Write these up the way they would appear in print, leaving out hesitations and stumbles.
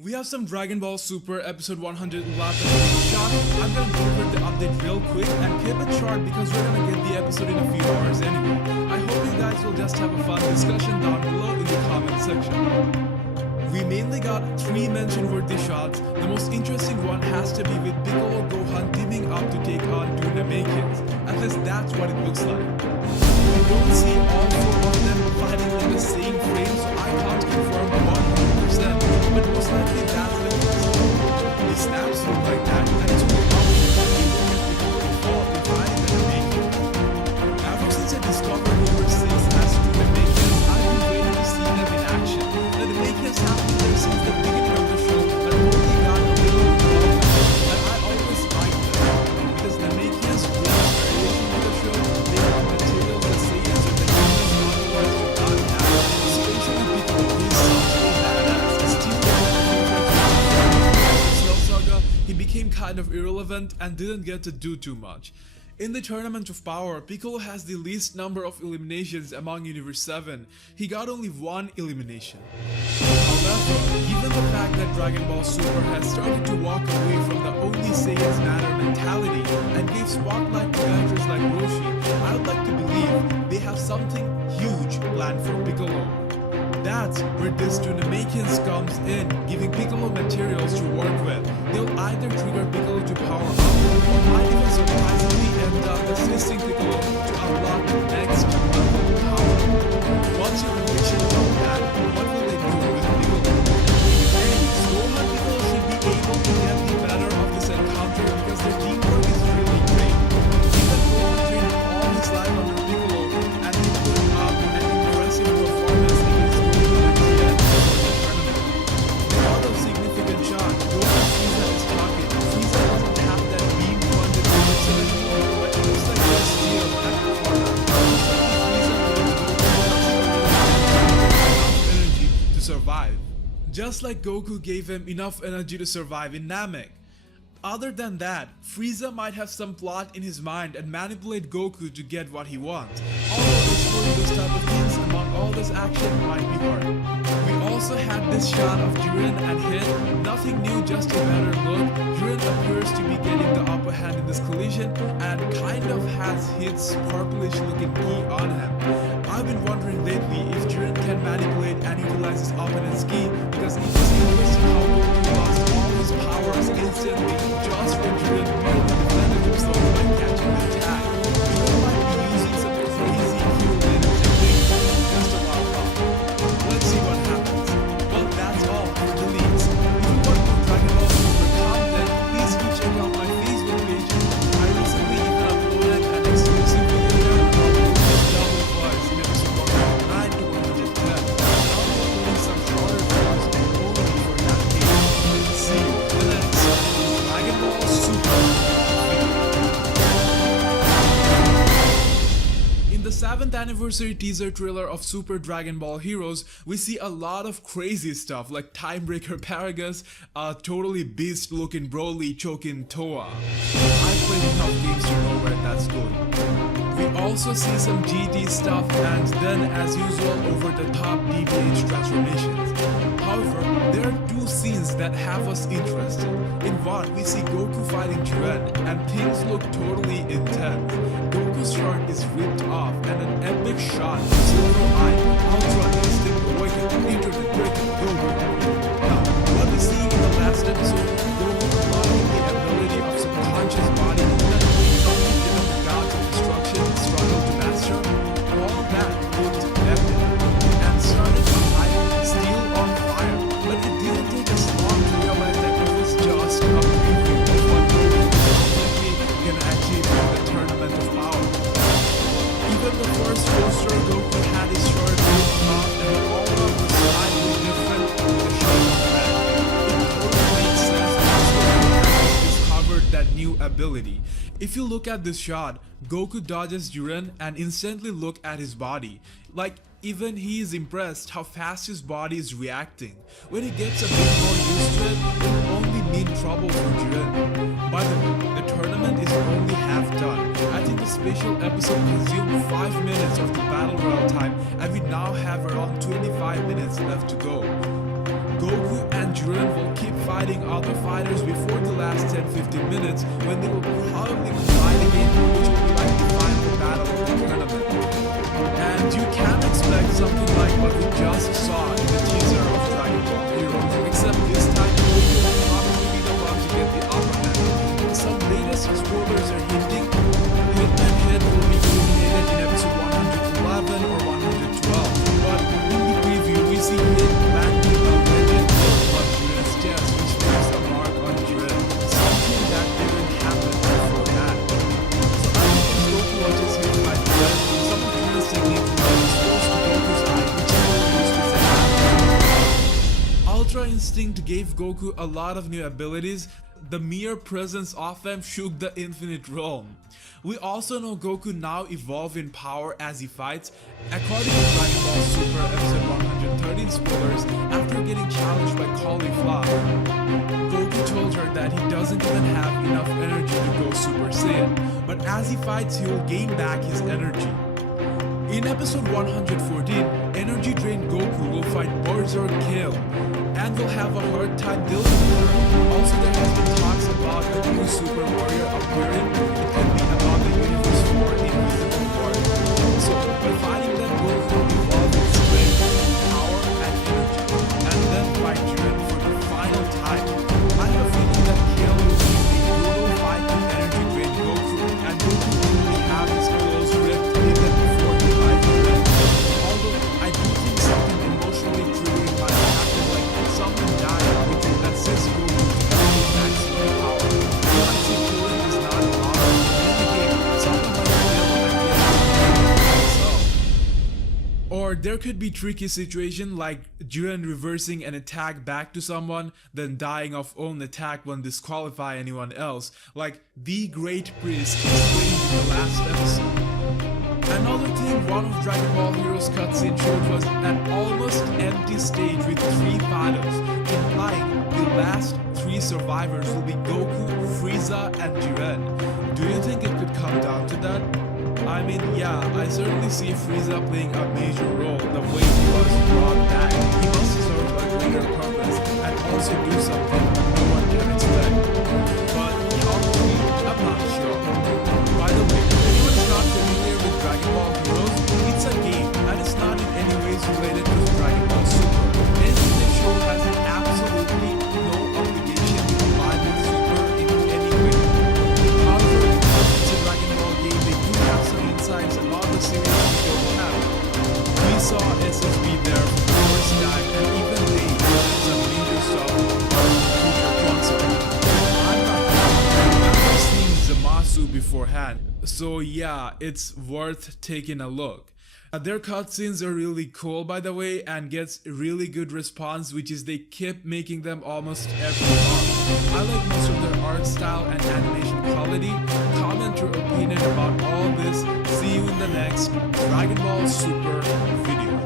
We have some Dragon Ball Super episode 111 shot. I'm gonna deliver the update real quick and keep it short because we're gonna get the episode in a few hours anyway. I hope you guys will just have a fun discussion down below in the comment section. We mainly got 3 mention-worthy shots. The most interesting one has to be with Piccolo Gohan teaming up to take on two Namekians. At least that's what it looks like. We don't see all 4 of them fighting in the same frame, so I can't confirm 100%, but most likely that's the case. The snaps look like that, and it's only obvious that Piccolo will fall in fighting the Namekian. Ever since I discovered Over 6 has two Namekians, I've been waiting to see them in action. The Namekians have been there since the beginning of the show, but only got a little involvement, and I always liked them, because the Namekians bring variation to the show. They have materials that Saiyans or the humans otherwise do not have, especially Piccolo. He's such a badass. Still Cell Saga, he became kind of irrelevant and didn't get to do too much. In the Tournament of Power, Piccolo has the least number of eliminations among Universe 7. He got only 1 elimination. However, given the fact that Dragon Ball Super has started to walk away from the only Saiyans matter mentality and gave spotlight to characters like Roshi, I would like to believe they have something huge planned for Piccolo. That's where this two Namekians comes in, giving Piccolo materials to work with. They'll either trigger Piccolo to power up, or might even surprisingly end up assisting Piccolo to unlock the next level of power. What's your prediction about that? What will they do with Piccolo? Anyways, Gohan Piccolo should be able to get the better of this encounter because their teamwork is really great. Even Gohan trained all his life under Piccolo, and he put up an impressive performance against Goku and Tien for the tournament. Another significant shot, Goku Frieza is talking. Frieza doesn't have that beam funded bullets anymore, but it looks like there's steel at the corner. Looks like Frieza knows Goku has enough energy to survive. Just like Goku gave him enough energy to survive in Namek. Other than that, Frieza might have some plot in his mind and manipulate Goku to get what he wants. Although exploring those type of things among all this action might be hard. We also had this shot of Jiren and Hit. Nothing new, just a better look. Jiren appears to be getting the upper hand in this collision and kind of has Hit's purplish looking ki on him. I've been wondering lately if Jiren can manipulate and utilize his opponent's ki because it was interesting how Goku lost all his powers instantly just when Jiren merely defended himself by catching the attack. Jiren might be using some crazy Q-related technique just a while off. Let's see what happens. Well, that's all for the leaks. If you want more Dragon Ball Super content, please do check out my Facebook page. I recently even uploaded an exclusive video there about Goku's double flies in episode 109 to 110. And I'll be uploading some shorter videos only for that page. See you in the next Dragon Ball Super. In the 7th anniversary teaser trailer of Super Dragon Ball Heroes, we see a lot of crazy stuff like Timebreaker Paragus, a totally beast looking Broly choking Toa. I've played enough games to know where that's going. We also see some GT stuff and then as usual over the top DBH transformations. However, there are 2 scenes that have us interested. In one, we see Goku fighting Jiren and things look totally intense. Goku's shirt is ripped off and an epic shot of Silver Eye, Ultra Instinct Awakened, Internet Breaking Goku. Now, what we see in the last episode, Goku unlocking the ability of subconscious body movement, something even the gods of destruction struggle to master, all that looked epic and started a hype, steel on fire, but it didn't take us long to realize that it was just a preview of what Goku ultimately can achieve in the Tournament of Power. Even the first poster, Goku had his shirt ripped off and the aura was slightly different from the shirt of red. It totally makes sense because Goku has discovered that new ability. If you look at this shot, Goku dodges Jiren and instantly look at his body. Like, even he is impressed how fast his body is reacting. When he gets a bit more used to it, it will only mean trouble for Jiren. By the way, the tournament is only half done. I think the special episode consumed 5 minutes of the Battle Royale time and we now have around 25 minutes left to go. Goku and Jiren will fighting other fighters before the last 10-15 minutes when they will probably collide again, which will be like the final battle of the tournament. And you can expect something like what we just saw in the teaser of Dragon Ball Heroes, except this time Goku will probably be the one to get the upper hand. Some latest spoilers are hinting Hitman Hit will be eliminated in episode 111 or 112, but in the preview we see Hit landing a legend blow on Jiren's chest, which leaves a mark on Jiren, something that didn't happen before that. So I think if Goku watches Hit by Jiren, some of Jiren's technique will be exposed to Goku's eye, which he will use to say Ultra Instinct gave Goku a lot of new abilities. The mere presence of them shook the Infinite Realm. We also know Goku now evolve in power as he fights. According to Dragon Ball Super episode 113 spoilers, after getting challenged by Caulifla, Goku told her that he doesn't even have enough energy to go Super Saiyan, but as he fights he will gain back his energy. In episode 114, energy drained Goku will fight Berserk Kill and will have a hard time dealing with her. Also, there has been talks about a new Super Warrior appearing. It could be about the Universe 4 Invisible Warrior. So, by fighting them, Goku will evolve its strength, power, and energy, and then fight Jiren for the final time. I have a feeling that Kill will be a brutal fight to energy drain Goku, and Goku will only have his clothes ripped even before he fights Jiren. Although, I do think something emotionally triggering might happen, like someone died, which will assist Goku to gain maximum power. You might say killing is not allowed, in the game, someone might kill and get himself. Or there could be tricky situation like Jiren reversing an attack back to someone, then dying of own attack won't disqualify anyone else, like the Great Priest explained in the last episode. Another thing one of Dragon Ball Heroes cutscene showed was an almost empty stage with 3 fighters, implying the last 3 survivors will be Goku, Frieza, and Jiren. Do you think it could come down to that? I mean, yeah, I certainly see Frieza playing a major role the way he was brought back. He must serve a greater purpose and also do something no one can expect. But honestly, I'm not sure. By the way, if anyone is not familiar with Dragon Ball Heroes, it's a game and it's not in any ways related to Dragon Ball Super. Anything they show has absolutely no obligation to combine with Super in any way. However, because it's a Dragon Ball game, they do have some insights about the series we don't have. We saw SSB there for the first time, and even they did some major stuff on future console. I'm not remember seeing Zamasu beforehand, so yeah, it's worth taking a look. Their cutscenes are really cool, by the way, and gets really good response, which is they keep making them almost every month. I like most of their art style and animation quality. Comment your opinion about all this. See you in the next Dragon Ball Super video.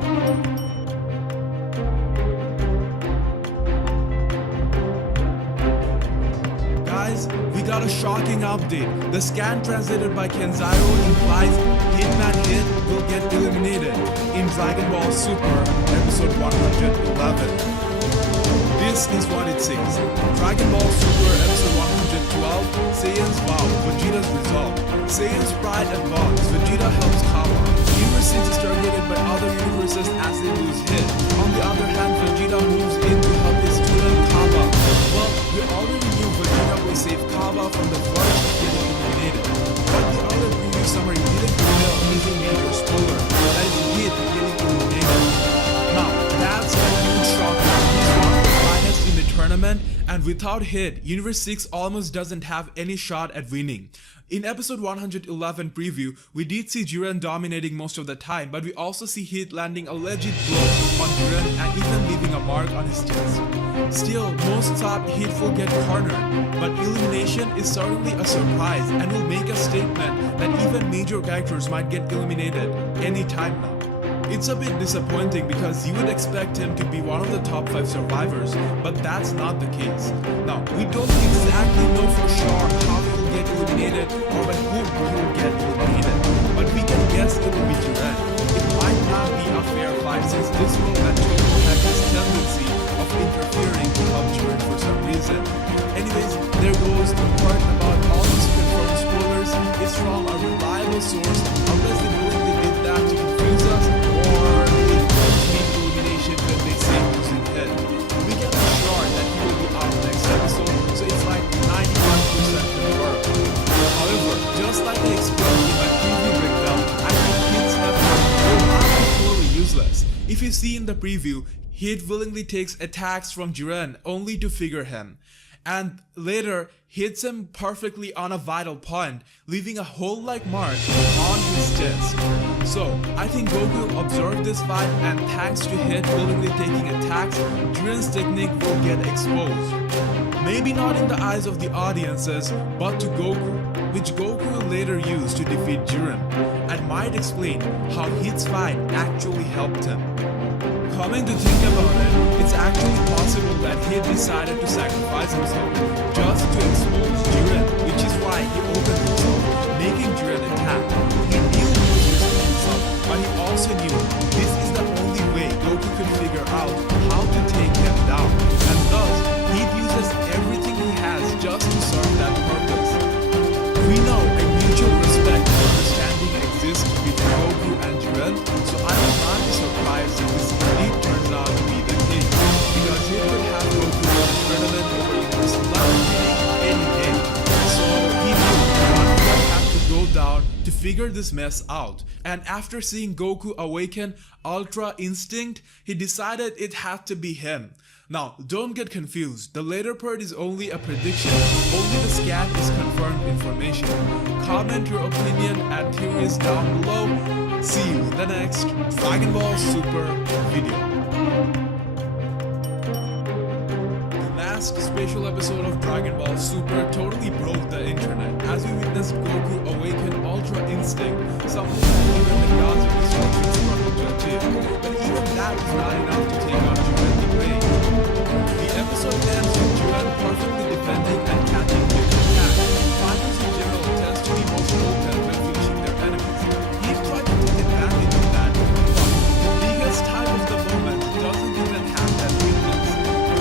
Guys, we got a shocking update. The scan translated by Kenzairo implies Hitman Hit will get eliminated in Dragon Ball Super episode 111. This is what it says. Dragon Ball Super episode 112, Saiyan's Vow, Vegeta's Resolve. Saiyan's Pride and Bonds, Vegeta helps Kama. Universe 6 is targeted by other universes as they lose Hit. On the other hand, Vegeta moves in to help his student Kaba. Well, we already knew Vegeta will save Kaba from the verge of getting eliminated. But the other preview summary didn't reveal anything major spoiler, that is Hit getting eliminated. Now, that's a huge shocker. He's one of the finest in the tournament, and without Hit, Universe 6 almost doesn't have any shot at winning. In episode 111 preview, we did see Jiren dominating most of the time, but we also see Hit landing a legit blow on Jiren and even leaving a mark on his chest. Still, most thought Hit will get cornered, but elimination is certainly a surprise and will make a statement that even major characters might get eliminated anytime now. It's a bit disappointing because you would expect him to be one of the top 5 survivors, but that's not the case. Now, we don't exactly know for sure how he will get eliminated or by whom he will get eliminated, but we can guess it will be Jiren. It might not be a fair fight since this will and Choco have this tendency of interfering to help Jiren for some reason. reason. Anyways, there goes the part about all these confirmed spoilers is from a reliable source, unless they willingly did that to confuse us, or they don't mean illumination when they say losing hit. We can be sure that he will be out next episode, so it's like 91% confirmed. However, just like I explained in my preview breakdown, I think Hit's effort will not be totally useless. If you see in the preview, Hit willingly takes attacks from Jiren only to figure him, and later hits him perfectly on a vital point, leaving a hole-like mark on his chest. So, I think Goku will observe this fight, and thanks to Hit willingly taking attacks, Jiren's technique will get exposed. Maybe not in the eyes of the audiences, but to Goku, which Goku will later use to defeat Jiren, and might explain how Hit's fight actually helped him. Coming to think about it, it's actually possible that Hit decided to sacrifice himself just to expose Jiren, which is why he opened himself, making Jiren attack. He knew he was risking himself, but he also knew this is the only way Goku could figure out how to take him down, and thus Hit uses everything he has just to serve that purpose. We know a mutual respect and understanding exists between Goku and Jiren, so I will not be surprised if this indeed turns out to be the case, because Hit would have Goku win the tournament over Universal Level any day. So he knew one of them had to go down to figure this mess out, and after seeing Goku awaken Ultra Instinct, he decided it had to be him. Now, don't get confused, the later part is only a prediction, only the scan is confirmed information. Comment your opinion and theories down below. See you in the next Dragon Ball Super video. The last special episode of Dragon Ball Super totally broke the internet, as we witnessed Goku awaken Ultra Instinct, something that even the gods of destruction struggled to achieve. But even that is not enough to take on Jiren the Great. The episode ends with Jiren perfectly defending and catching Hit's attack. Fighters in general tend to be most open when finishing their enemies. He tried to take advantage of that, but the biggest type of the moment doesn't even have that weakness.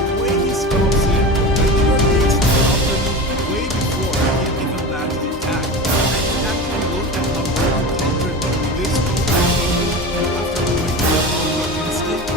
The way he stops it, when Jiren makes the counter move way before Hit even lands the attack, and you actually look at how Goku countered this move and showed it after awakening Ultra Instinct.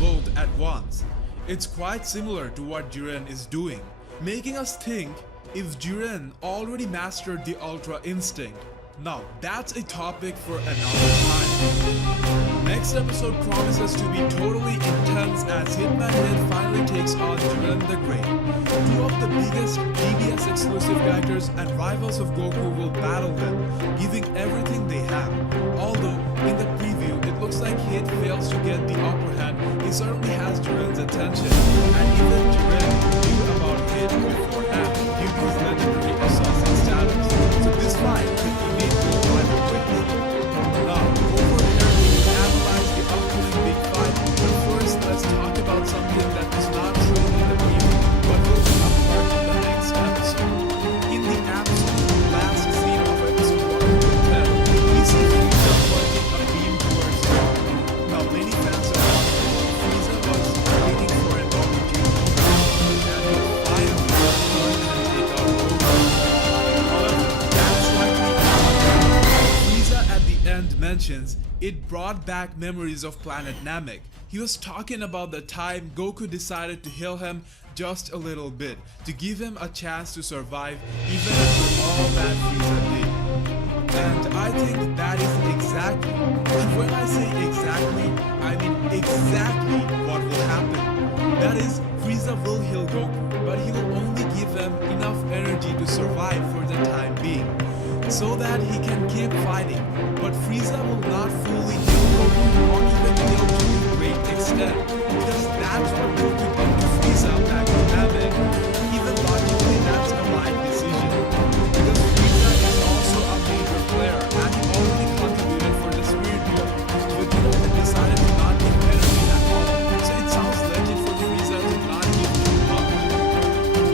Both at once. It's quite similar to what Jiren is doing, making us think if Jiren already mastered the Ultra Instinct. Now, that's a topic for another time. Next episode promises to be totally intense as Hitman Hit finally takes on Jiren the Great. Two of the biggest DBS exclusive characters and rivals of Goku will battle them, giving everything they have. Although, in the preview, it looks like Hit fails to get the upper hand, he certainly has Jiren's attention, and even Jiren knew about Hit beforehand due to his legendary assassin status. So this fight could indeed go either ways. Now, over here we can analyze the upcoming big fight, but first let's talk about something that was not shown in the preview, but will be a part of the next episode. In the absolute last scene of episode 110, we see Frieza pointing a beam towards Goku. Now, many fans are wondering if Frieza was waiting for an opportune moment, and will finally turn and take out Goku. However, that's likely not. Frieza at the end mentions it brought back memories of Planet Namek. He was talking about the time Goku decided to heal him just a little bit to give him a chance to survive even after all that Frieza did. And I think that is exactly, and when I say exactly, I mean exactly what will happen. That is, Frieza will heal Goku, but he will only give him enough energy to survive for the time being, so that he can keep fighting. But Frieza will not fully heal Goku or even heal to a great extent, because that's what Goku did to Frieza back in Namek. Even logically, that's a right decision, because Frieza is also a major player and he already contributed for the Spirit War. Vegeta had decided to not give energy at all, so it sounds legit for Frieza to not give too much.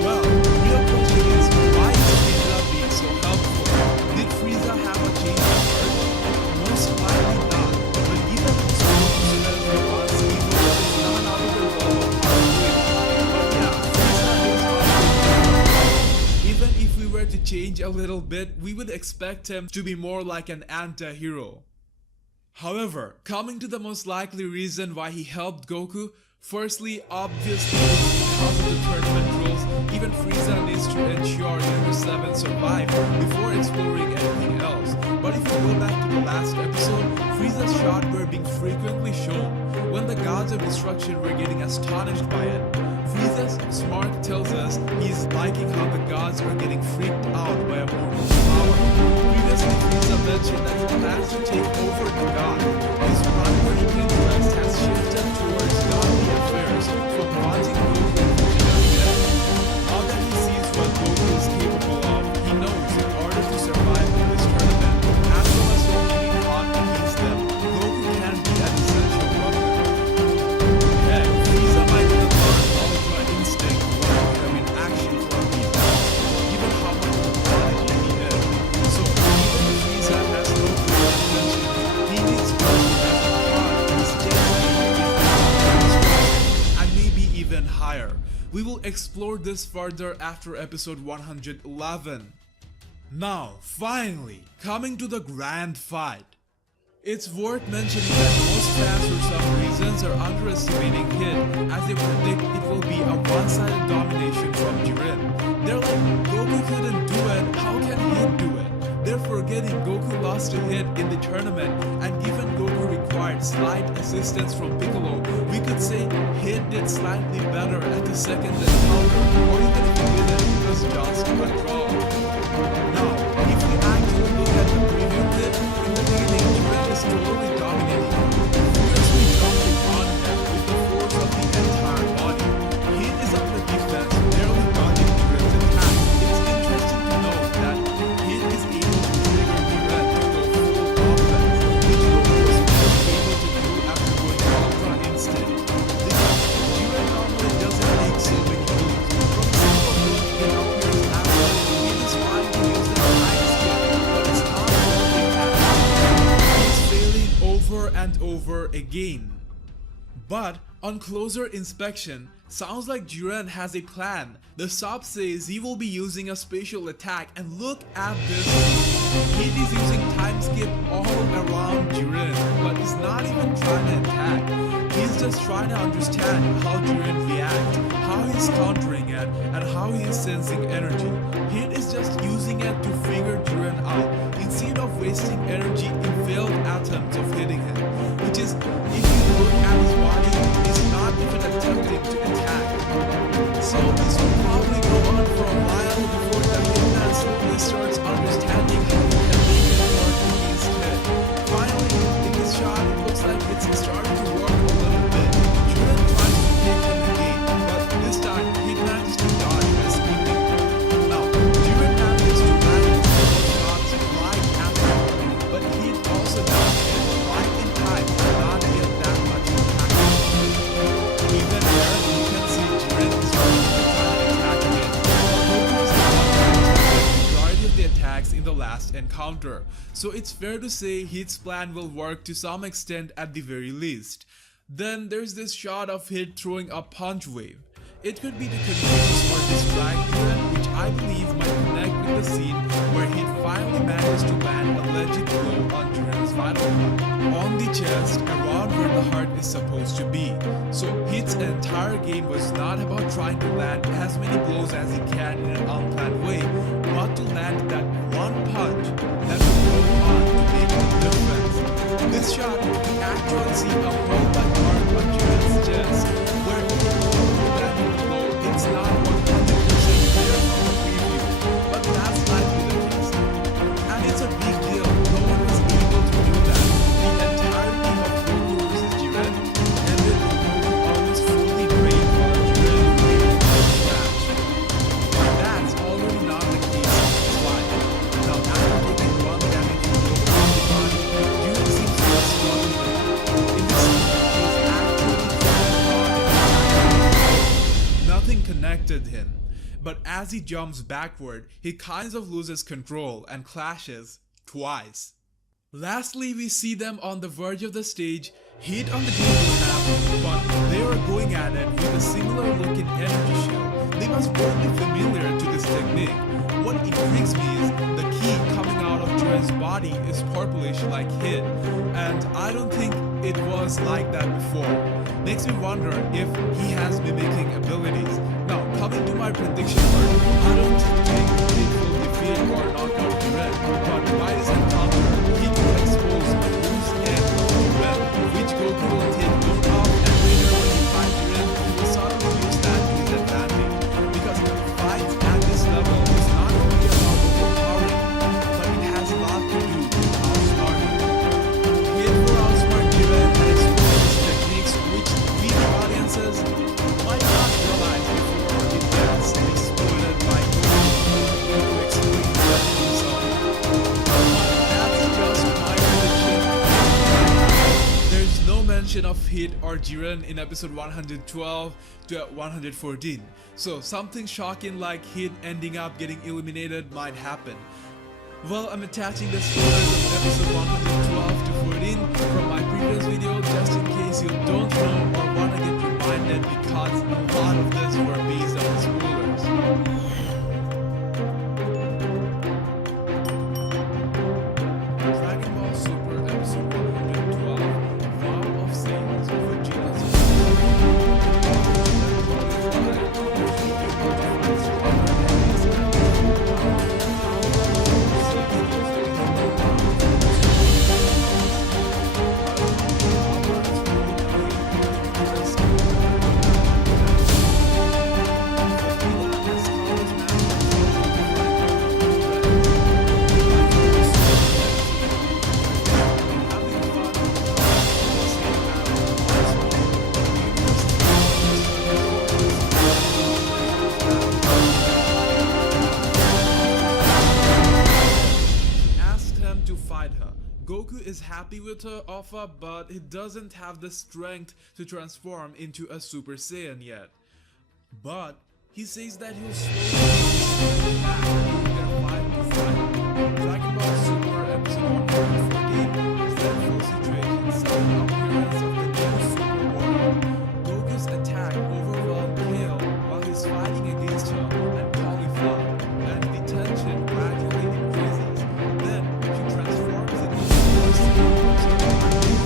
Well, the real question is, why is Frieza being so helpful? Did Frieza have a change of heart? Most likely little bit, we would expect him to be more like an anti-hero. However, coming to the most likely reason why he helped Goku, firstly, obviously, because of the tournament rules, even Frieza needs to ensure Universe 7 survive before exploring anything else. But if you go back to the last episode, Frieza's shot were being frequently shown. When the gods of destruction were getting astonished by it, Frieza's smirk tells us he's liking how the gods are getting freaked out by a mortal's power. Previously, Frieza mentioned that he plans to take over the god. His primary interest has shifted towards godly affairs from wanting Goku to death. Now that he sees what Goku is capable of, he knows in order to survive in this tournament, as well as remaining on against them, Goku can be an essential weapon. Heck, Frieza might even learn Ultra Instinct while having action for a beat, given how much of a prodigy he is. So even if Frieza has no good intentions, he needs Goku as a god to stay and maybe even higher. We will explore this further after episode 111. Now, finally, coming to the grand fight. It's worth mentioning that most fans for some reasons are underestimating Hit, as they predict it will be a one-sided domination from Jiren. They're like, Goku couldn't do it, how can Hit do it? They're forgetting Goku lost to Hit in the tournament, and even Goku required slight assistance from Piccolo. We could say Hit did slightly better at the second encounter, or even if he didn't, it was just a draw. Now, if we actually look at the preview clip, in the beginning, Jiren is totally dominating, fiercely jumping on him with the force of the entire body. Hit is on the defense, barely dodging Jiren's attack. It's interesting to note that Hit is able to trigger Jiren to go full offense, which Goku was only able to do after going Ultra Instinct. Jiren normally doesn't make so many moves. From simple look, it appears after Hit is trying to use the time skill, but it's not working at all. He's failing over and over again. But on closer inspection, sounds like Jiren has a plan. The sub says he will be using a special attack, and look at this. Hit is using time skip all around Jiren, but he's not even trying to attack. He's just trying to understand how Jiren reacts, how he's countering it, and how he is sensing energy. Hit is just using it to figure Jiren out, instead of wasting energy in failed attempts of hitting him. Which is, if you look at his body, he's not even attempting to attack. So this will probably go on for a while before the Hitman slowly starts understanding how he can make it work against Hit. Finally, in this shot, it looks like it's starting to work a little bit. Jiren tries to kick him again, but this time, Hit manages to dodge by escaping. Now, Jiren manages to land those shots right after, but Hit also dodged it right in time to not get that much impact. Even there, you can see Jiren is trying to attack again. Goku is the one that attempted the majority of the attacks in the last encounter, so it's fair to say Hit's plan will work to some extent at the very least. Then there's this shot of Hit throwing a punch wave. It could be to confuse or distract Jiren, which I believe might connect with the scene where Hit finally managed to land a legit blow on Jiren's vital part, on the chest, around where the heart is supposed to be. So Hit's entire game was not about trying to land as many blows as he can in an unplanned way, but to land that one punch that would go on to make a difference. This shot, we actually see a whole bunch mark on Jiren's chest, where landing the blow, it's not 100% clear from the preview, but that's likely the case. And it's a big deal, no one was able to do that. The entirety of Goku vs Jiren ended with Goku almost fully drained while Jiren remained untouched. But that's already not the case in this fight. Now after taking one damage blow from the body, Jiren seems to be struggling with it. In this scene, he's actually nothing connected him, but as he jumps backward, he kind of loses control and clashes twice. Lastly, we see them on the verge of the stage, Hit on the table half, but they are going at it with a similar looking energy shield. They must both be familiar to this technique. What intrigues me is body is purplish like Hit, and I don't think it was like that before. Makes me wonder if he has mimicking abilities. Now, coming to my prediction part, I don't think Hit will defeat or knock out Jiren, but by his encounter, he will expose a loose end of Jiren, which Goku will take note of, and later when he fights Jiren, he will suddenly use that to his advantage. Because fights at this level is not only about overpowering, but it has a lot to do with outsmarting. Hit will outsmart Jiren and explore his techniques which we audiences might not realize before it gets exploited by Goku to explain that himself. But that's just my prediction. There's no mention of Hit or Jiren in episode 112 to 114, so something shocking like Hit ending up getting eliminated might happen. Well, I'm attaching the spoilers of episode 112 to 14 from my previous video just in case you don't know or wanna get reminded, because a lot of this were based on the spoilers. Dragon Ball Super episode 112, Vow of Saints, Vegeta's Goku is happy with her offer, but he doesn't have the strength to transform into a Super Saiyan yet. But he says that he'll slowly back during their fight. Dragon Ball Super episode 114, dreadful situation, sudden appearance of the new Super Warrior. Goku's attack overwhelmed Kale while he's fighting against her and Cauliflower, and the tension gradually increases. Then she transforms into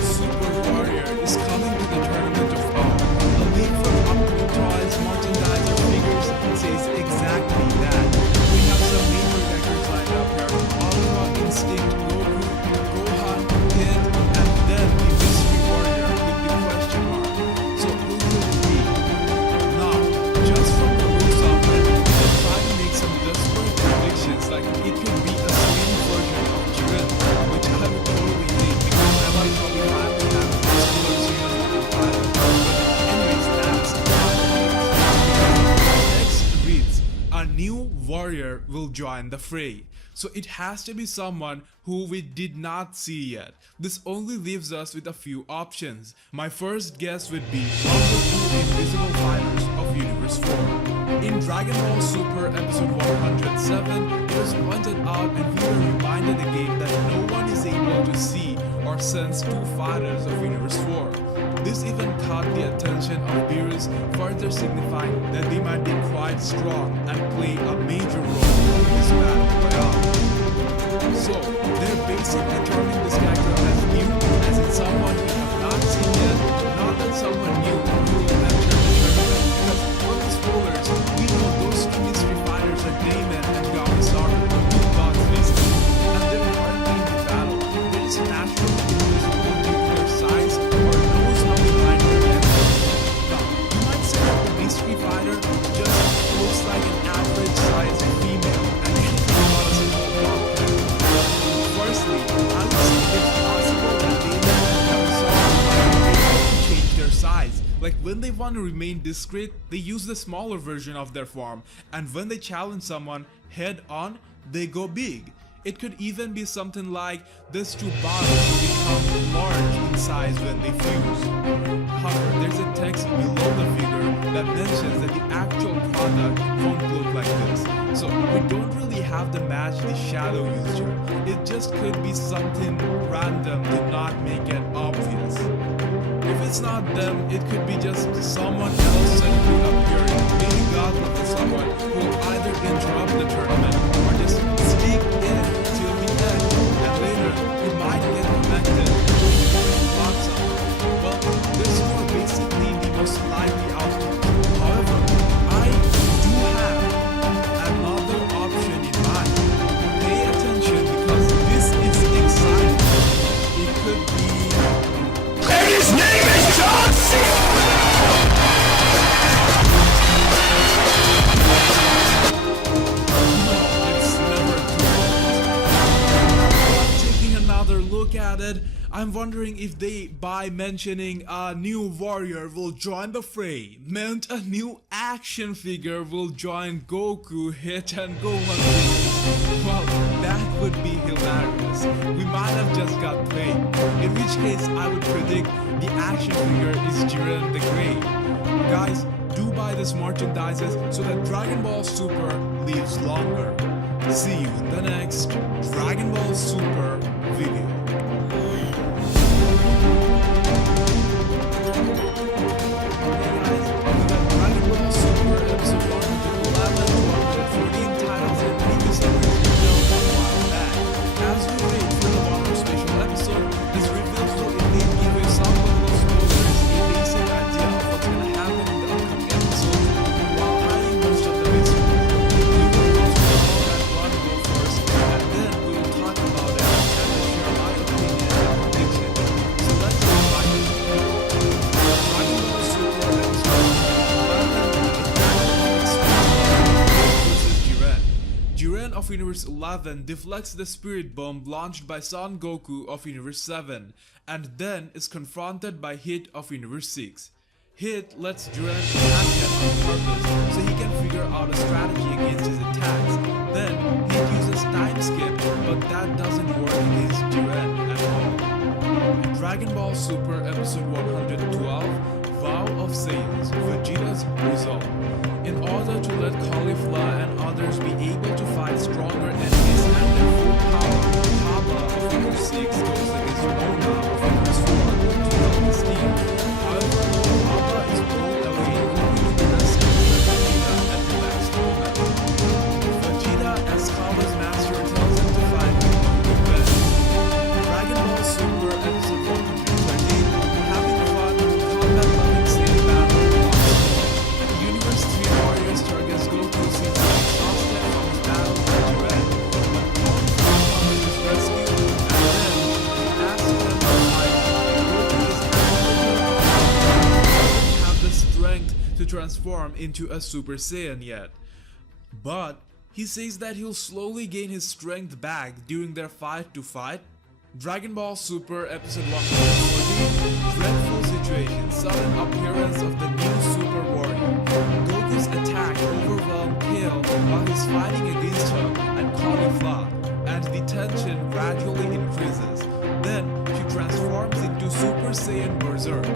Super Warrior is coming to the Tournament of Power. A leak from upcoming toys, merchandise, or figures says exactly that. We have some major records lined up here. Ultra Instinct, Goku, Gohan, Hit, and then the Mystery Warrior with the question mark. So who could it be? Now, just from the looks of it, we try to make some desperate predictions like it could be a slim version of Jiren, which I would totally think because I like how we finally have a muscular series with Fighter. Anyways, that's not the case. Next reads, a new warrior will join the fray. So it has to be someone who we did not see yet. This only leaves us with a few options. My first guess would be one of the two invisible fighters of Universe 4. In Dragon Ball Super episode 107, it was pointed out and we were reminded again that no one is able to see or sense two fighters of Universe 4. This even caught the attention of Beerus, further signifying that they might be quite strong and play a major role in this battle royale. So, they're basically terming this character as new, as in someone we have not seen yet, not that someone new who will enter the tournament, because from the spoilers, we know those two mystery fighters are Damon and Gamisaru, two gods basically, and they're currently in the battle. There is naturally invisible due to their size, or knows how to find their enemies. Now, you might say that the mystery fighter just looks like an average sized female, and anything about a small bobcat. Firstly, I would say it's possible that Damon and Gamisaru might be able to change their size. Like when they want to remain discreet, they use the smaller version of their form, and when they challenge someone head on, they go big. It could even be something like these two bodies become large in size when they fuse. However, there's a text below the figure that mentions that the actual product won't look like this. So we don't really have to match the shadow used here. It just could be something random to not make it obvious. If it's not them, it could be just someone else suddenly appearing, maybe godlike someone who will either interrupt the tournament or just sneak in till the end, and later This were basically the most likely outcome. However, I do have another option in mind. Pay attention because this is exciting. It could be... And his name is John Cena! Another look at it, I'm wondering if they, by mentioning a new warrior will join the fray, meant a new action figure will join Goku, Hit and Gohan figures. Well, that would be hilarious. We might have just got played. In which case, I would predict the action figure is Jiren the Great. Guys, do buy this merchandises so that Dragon Ball Super lives longer. See you in the next Dragon Ball Super video. Hey guys, we got Dragon Ball Super episode 111, 114 titles and previous numbers revealed a while back. As we wait for the Water special episode, this reveals will indeed give you some level of spoilers, a basic idea of what's gonna happen in the upcoming episodes, while hiding most of the mystery. Jiren of Universe 11 deflects the Spirit Bomb launched by Son Goku of Universe 7 and then is confronted by Hit of Universe 6. Hit lets Jiren attack him on purpose so he can figure out a strategy against his attacks. Then Hit uses time skip, but that doesn't work against Jiren at all. In Dragon Ball Super episode 112, Vow of Saiyans, Vegeta's resolve. In order to let Caulifla and others be able to fight stronger enemies at their full power, Cabba of Universe 6 goes against Mona of Universe 4 to help his team. However, Cabba is blown away hoping to rescue Vegeta at the last moment. Vegeta, as Cabba's master, tells him to fight with no revenge. Dragon Ball Super episode 113, having fun, combat-loving Saiyan battle. Universe 3 warriors targets Goku seems exhausted from his battle with Jiren, but Caulifla comes his rescue and then asks him to fight. Goku is doesn't have the strength to transform into a Super Saiyan yet. But he says that he'll slowly gain his strength back during their fight to fight. Dragon Ball Super episode 114, dreadful situation, sudden appearance of the new Super Warrior. Goku's attack overwhelmed Kale while he's fighting against her and Caulifla, and the tension gradually increases. Then she transforms into Super Saiyan Berserk.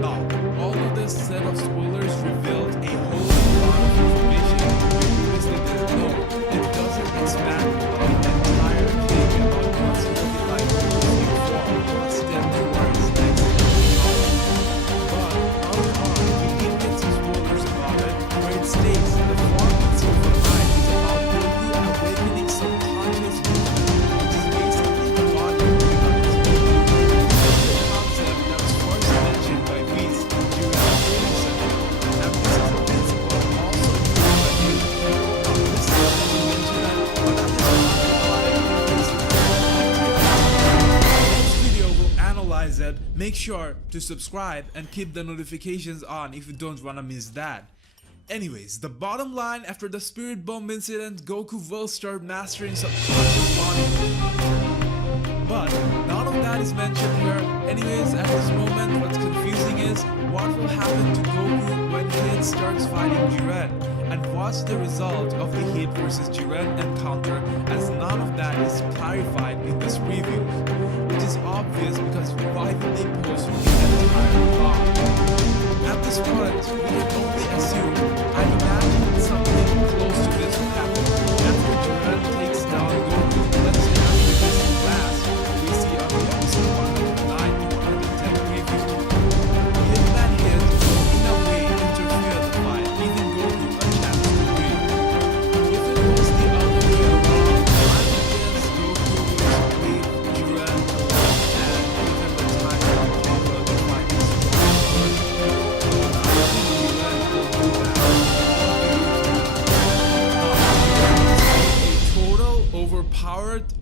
Now, all of this set of spoilers revealed a whole lot of information we previously didn't know. It doesn't expand on the entire thing about what's looking like Goku's new form, what's step towards next power. But early on, we did get some spoilers about it, where it states the form in Silver Eye is about Goku awakening subconscious movement, which is basically the body moving on its own. This is a concept that was first mentioned by Whis during the training session, and this is a principle also used by him. Now, this doesn't mention it, but I just talked about it because it's an idea. Next video will analyze it. Make sure to subscribe and keep the notifications on if you don't wanna miss that. Anyways, the bottom line, after the Spirit Bomb incident, Goku will start mastering subconscious body. But none of that is mentioned here. Anyways, at this moment, what's confusing is what will happen to Goku when Hit starts fighting Jiren, and what's the result of the Hit versus Jiren encounter, as none of that is clarified in this preview, which is obvious because why would they post the entire plot? At this point, we can only assume, I imagine something close to this will happen. After Jiren takes down Goku, let's say after this blast we see on the episode 109 to 110 preview. If that hit will in a way interfere the fight, giving Goku a chance to breathe. If it was the other way around, I would guess Goku would leave Jiren alone and give him the time to recover to fight his strong.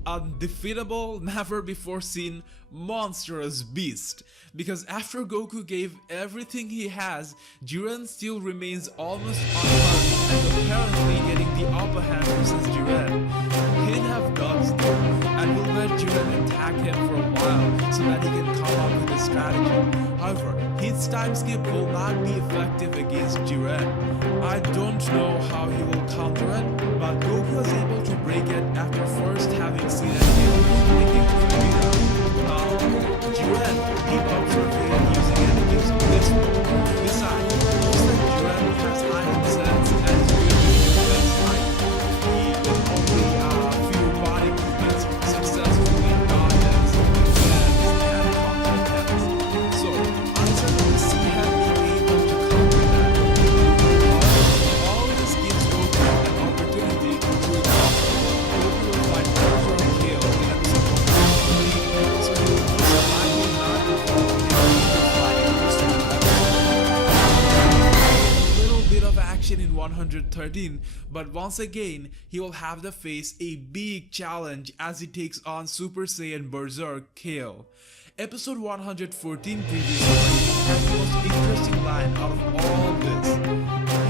undefeatable, never before seen, monstrous beast. Because after Goku gave everything he has, Jiren still remains almost unharmed and apparently getting the upper hand versus Jiren. He'd have guts though, and will let Jiren attack him for a while so that he can come up with a strategy. However, his time skip will not be effective against Jiren. I don't know how he will counter it, but Goku was able to break it after first having seen an image making Vegeta. Now, Jiren keep observing using it against this move. Besides, looks like Jiren has heightened sense and is good with movements like he with only a few body movements successfully dodges, defends, and counterattacks. So, I certainly see him being able to counter that. However, all this gives Goku an opportunity to prove Goku will fight Berserk Kale in episode 113, so he will most likely not involve in either fighting Berserk. A little bit of action in 113, but once again, he will have to face a big challenge as he takes on Super Saiyan Berserk Kale. Episode 114 previously has the most interesting line out of all this.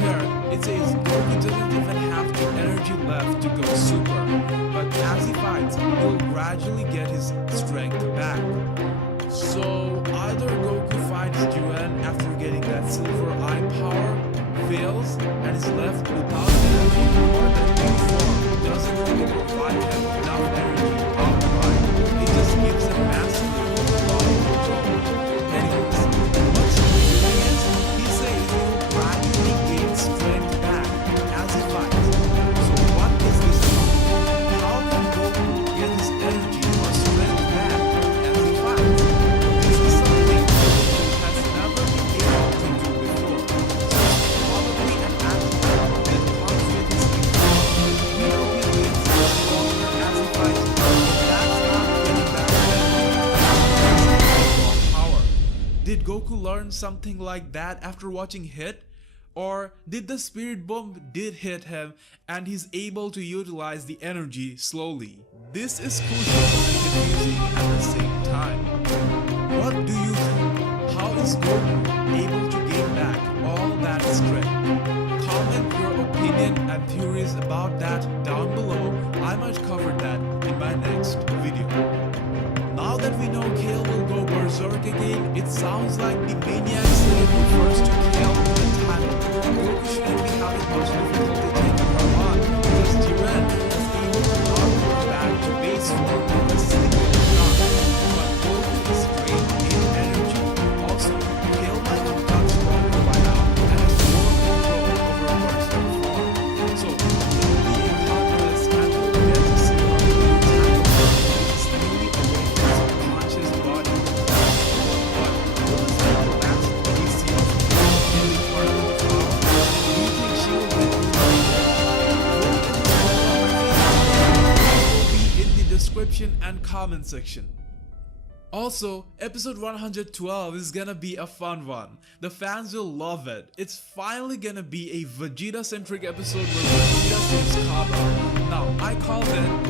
Here, it says Goku doesn't even have the energy left to go super, but as he fights, he'll gradually get his strength back. So either Goku fights Jiren after getting that silver eye power, fails, and is left without energy, or that new form doesn't really provide him enough energy outright. It just gives him massive body control. Anyways, what's he doing is, he says he will gradually gain strength back as he fights. So what is this about? How can Goku get his energy or strength back as he fights? This is something Goku has never been able to do before. So it's probably an attribute that comes with his age. We know he gets stronger as he fights, but that's not getting back energy. Power. Did Goku learn something like that after watching Hit? Or did the spirit bomb did hit him and he's able to utilize the energy slowly? This is crucial and confusing at the same time. What do you think? How is Goku able to gain back all that strength? Comment your opinion and theories about that down below. I might cover that in my next video. Now that we know Kale will go Berserk again, it sounds like the Maniac Slave refers to Kale in the title. Goku shouldn't be having much difficulty taking her on, because Jiren is able to knock her back to base form with a single shot. But Goku is drained in energy. Also, Kale might have got stronger by now and has more control over her Berserk form. So, it will be a contest and we'll get to see how Goku tackles her with his newly awakened subconscious body. But will this be the last we see of Kale really part of the power? Do you think she will get released? Vote in the description and comment section. Also, episode 112 is gonna be a fun one. The fans will love it. It's finally gonna be a Vegeta-centric episode where Vegeta saves Kaba. Now,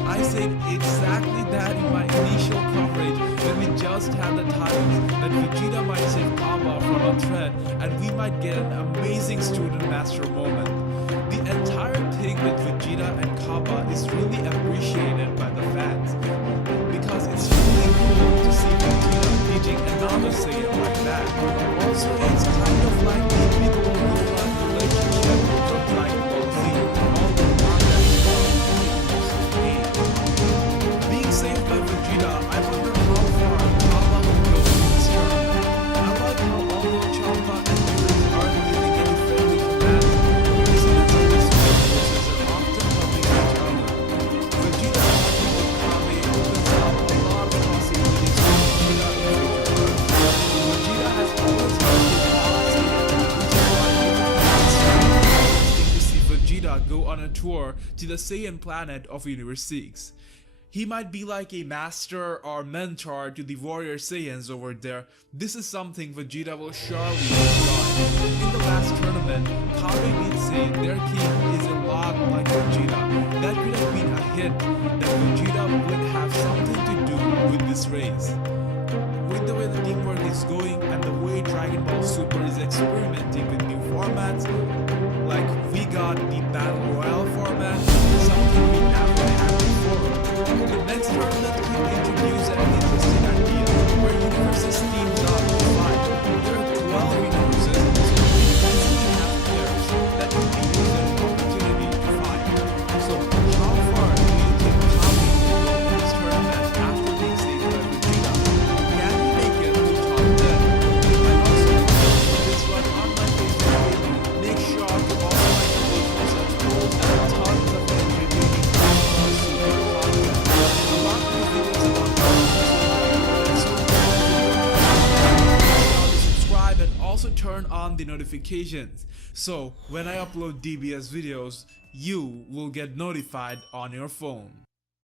I said exactly that in my initial coverage when we just had the titles that Vegeta might save Kaba from a threat and we might get an amazing student-master moment. The entire thing with Vegeta and Kaba is really appreciated by the fans, because it's really cool to see Vegeta teaching another Saiyan like that. Also, it's kind of like the Piccolo-Gohan relationship from Dragon Ball Z, although not that strong in most of the game. Being saved by Vegeta, I wonder how far Kaba will go in this tournament. I like how although Champa and Beerus aren't giving any friendly commands, the resonance of this forces are often helping each other. Vegeta working with Kame opens up a lot of possibilities for Vegeta in future works. Vegeta has always been his policy, which is why it's interesting to see Vegeta go on a tour to the Saiyan planet of Universe 6. He might be like a master or mentor to the warrior Saiyans over there. This is something Vegeta will surely enjoy. In the last tournament, Kami did say their king is a lot like Vegeta. That could have been a hint that Vegeta would have something to do with this race. With the way the teamwork is going and the way Dragon Ball Super is experimenting with new formats, like we got the Battle Royale format, something we never had before. The next tournament could introduce an interesting idea where universes teams up to fight. There are 12 universes, so we easily have players that could be used as an opportunity to fight. So how far do you think Kami will go in this tournament after being saved by Vegeta? Can he make it to top 10? And also, for this one on my Facebook page, make sure to also like the page for such cool and tons of entertaining Dragon Ball Super content. A lot of videos about Dragon Ball Super, so subscribe and also turn on the notifications. So when I upload DBS videos, you will get notified on your phone.